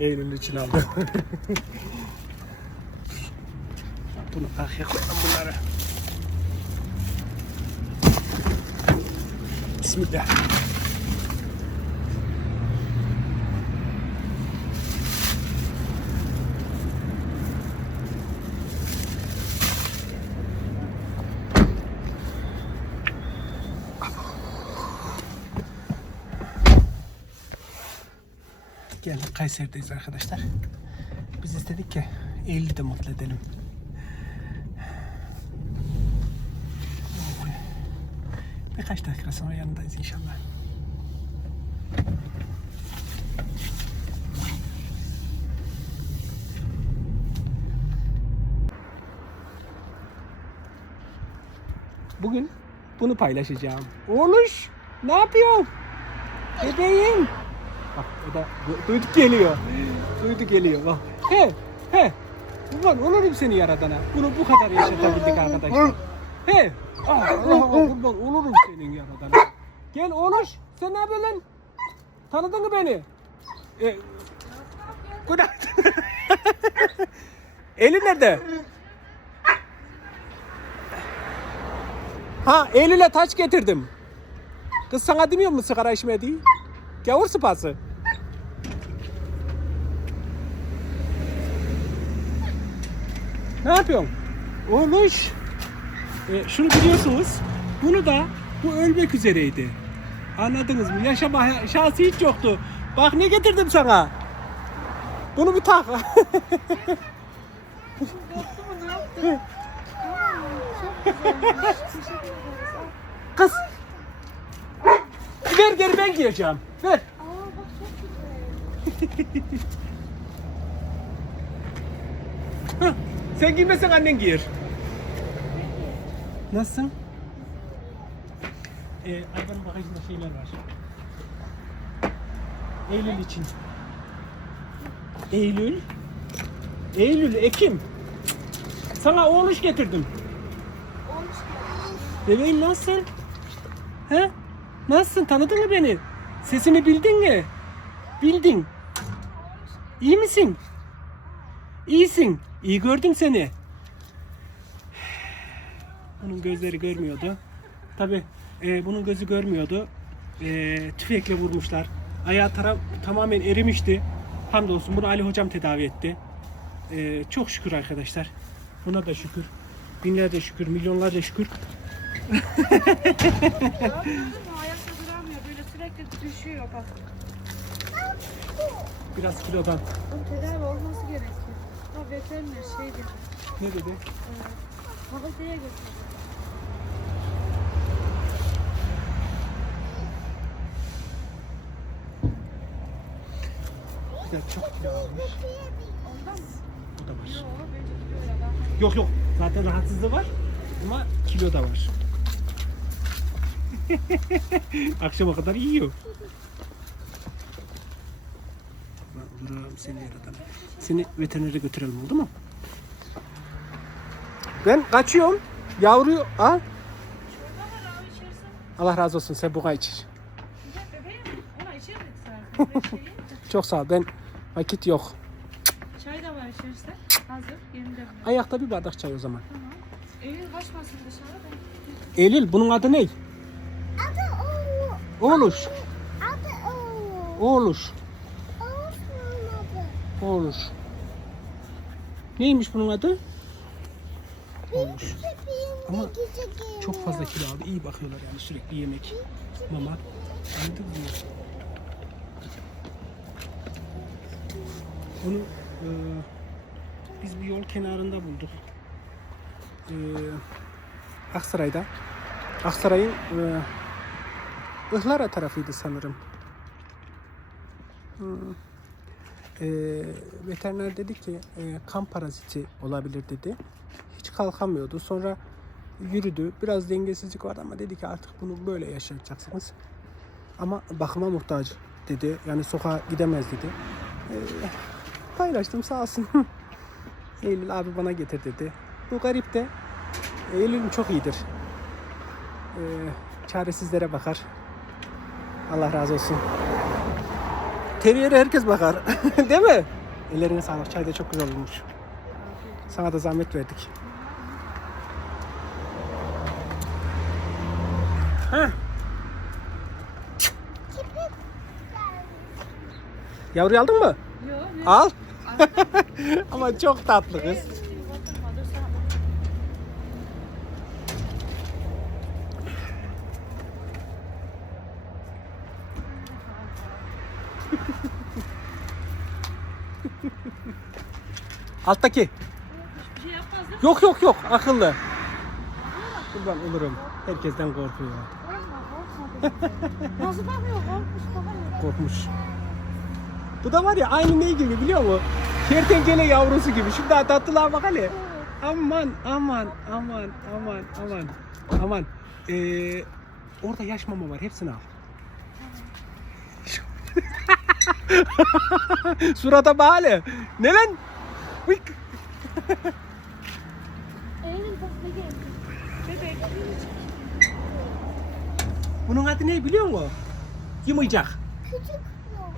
Eylül için aldım. Bunu arkaya koyalım bunları. Bismillah. Geldik Kayseri'deyiz arkadaşlar. Biz istedik ki Eylül'ü de mutlu edelim. Birkaç dakika sonra yanındayız inşallah. Bugün bunu paylaşacağım. Oğluş ne yapıyorsun? Bebeğim. Bak o da du- duyduk geliyor. Duyduk geliyor bak. He he. Kurban olurum seni yaradana. Bunu bu kadar yaşatabildik arkadaşlar. He. Ah, Allah kurban olurum senin yaradana. Gel Onuş. Sen ne lan? Tanıdın mı beni? E, bu ne? Eli nerede? Ha Eylül'e taç getirdim. Kız sana demiyor mu sigara içme? Gavur sıpası. Ne yapıyorsun? Olmuş. E, şunu biliyorsunuz. Bunu da bu ölmek üzereydi. Anladınız mı? Yaşama şansı hiç yoktu. Bak ne getirdim sana. Bunu bir tak. Kız. Ver geri ben giyeceğim. Ver. Aa bak çok güzel. Sen giymesen annen giyer. Nasılsın? Ee, arabanın bagajında şeyler var. Eylül için. Eylül. Eylül, Ekim. Sana oğluş getirdim. Olmuş Bebeğim nasılsın? He? Nasılsın? Tanıdın mı beni? Sesimi bildin mi? Bildin. İyi misin? İyisin. İyi gördüm seni. Bunun gözleri görmüyordu. Tabi bunun gözü görmüyordu. E, tüfekle vurmuşlar. Ayağı taraf tamamen erimişti. Hamdolsun bunu Ali hocam tedavi etti. E, çok şükür arkadaşlar. Buna da şükür. Binlerce şükür, milyonlarca şükür. Ayakta duramıyor. Böyle sürekli düşüyor bak. Biraz kilodan. Bunun tedavi olması gerekiyor. Ha veteriner şey dedi. Ne dedi? Havadaya götürdü. Bir de çok kilo almış. Ondan mı? Bu da var. Yok yok. Zaten rahatsızlığı var. Ama kilo da var. Akşama kadar yiyor. Bulurum seni yaradan. Seni veterinere götürelim oldu mu? Ben kaçıyorum. Yavruyu al. Allah razı olsun sen buna iç. Güzel bebeğim. Ona içerdik zaten. Şeyi. Çok sağ ol. Ben vakit yok. Çay da var içerse. Hazır. Yerinde. Ayakta bir bardak çay o zaman. Tamam. Evin kaçmasın dışarı da. Eylül bunun adı ne? Oğluş. Adı oğlu. Oğluş. Oğlu. Oğluş. Neymiş bunun adı? Oğluş. Ama çok fazla kilo aldı. İyi bakıyorlar yani sürekli yemek, mama. Anladın mı? Onu e, biz bir yol kenarında bulduk. E, Aksaray'da. Aksaray'ın e, Ihlara tarafıydı sanırım. Hmm. E, veteriner dedi ki e, kan paraziti olabilir dedi. Hiç kalkamıyordu. Sonra yürüdü. Biraz dengesizlik vardı ama dedi ki artık bunu böyle yaşayacaksınız. Ama bakıma muhtaç dedi. Yani sokağa gidemez dedi. E, paylaştım sağ olsun. Eylül abi bana getir dedi. Bu garip de Eylül'üm çok iyidir. Ee, çaresizlere bakar. Allah razı olsun. Teriyere herkes bakar. Değil mi? Ellerine sağlık. Çay da çok güzel olmuş. Sana da zahmet verdik. Heh. Yavru aldın mı? Yok. Al. Ama çok tatlı kız. Alttaki. Hiçbir şey yapmaz değil mi? Yok yok yok akıllı. Kurban olurum. Herkesten korkuyor. Nasıl bakıyor? Korkmuş, bakıyor. Korkmuş. Bu da var ya aynı ne gibi biliyor musun? Kertenkele yavrusu gibi. Şimdi daha tatlılar bak hele. Aman aman aman aman aman aman. Ee, orada yaş mama var. Hepsini al. Surata bağlı. Ne lan? Geldi. Bebek. Bunun adı ne biliyor musun? Yumuyacak. Küçük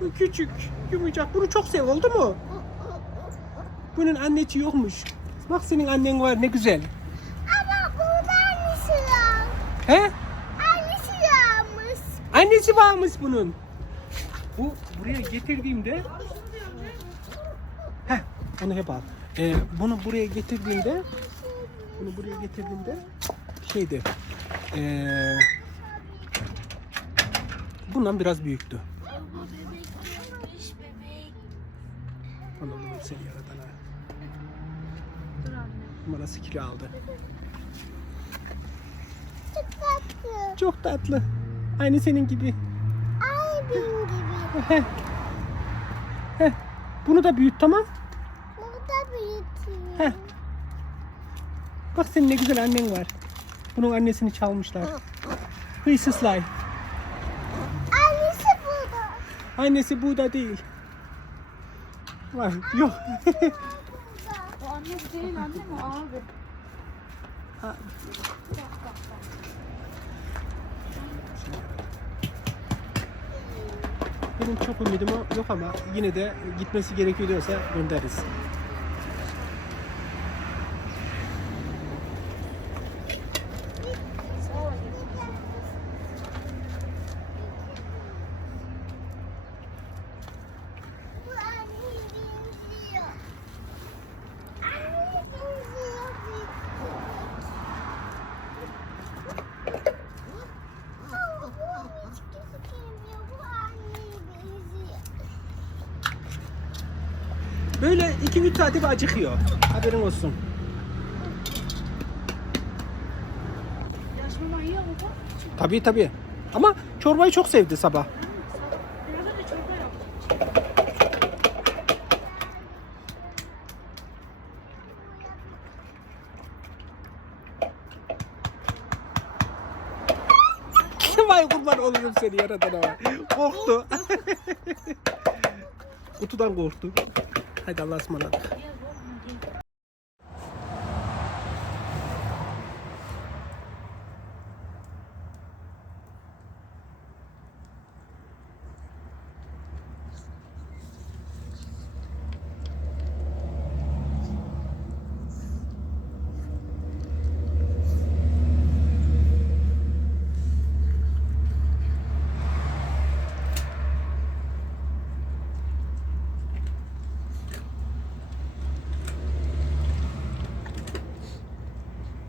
Bu küçük. Yumuyacak. Bunu çok sev oldu mu? Bunun annesi yokmuş. Bak senin annen var ne güzel. Ama burada annesi var. He? Annesi varmış. Annesi varmış bunun. Bu buraya getirdiğimde Heh, onu hep al. Ee, bunu buraya getirdiğimde bunu buraya getirdiğimde şeydi. Ee, bundan biraz büyüktü. Ama bebek seni. Dur anne. Bana kilo aldı. Çok tatlı. Çok tatlı. Aynı senin gibi. Ay benim gibi. Heh. Heh. Bunu da büyüt tamam. Burada büyütüyor. Heh. Bak senin ne güzel annen var. Bunun annesini çalmışlar. Hırsızlar. Annesi burada. Annesi burada değil. Var. Yok. O anne değil anne mi? Abi. Ha. Benim çok ümidim yok ama yine de gitmesi gerekiyor diyorsa göndeririz. Bu anneye benziyor. Anneye benziyor büyük bebek. Ama bu hiç gözükmüyor. Bu anneye benziyor. Böyle 2-3 saate bir acıkıyor. Haberin olsun. Tabii tabii. Ama çorbayı çok sevdi sabah. Vay kurban olurum seni yaradana. Korktu. Kutudan korktu. Hadi Allah'a